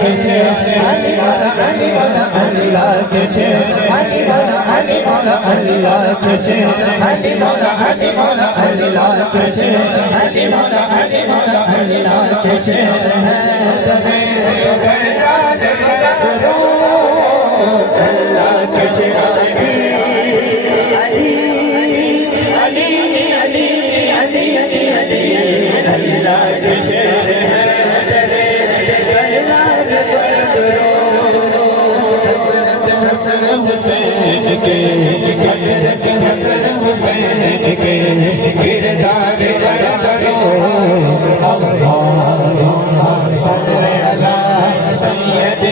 کے شیر علی مولا علی مولا اللہ کے شیر علی مولا علی مولا اللہ کے شیر علی مولا علی مولا اللہ کے شیر علی مولا علی مولا اللہ کے شیر ہے اللہ کے شیر علی علی علی علی علی علی علی اللہ کے شیر ہے حسن حسین کے حضرت حسن حسین کے کردار بڑا کرو اللہم صلی علی سید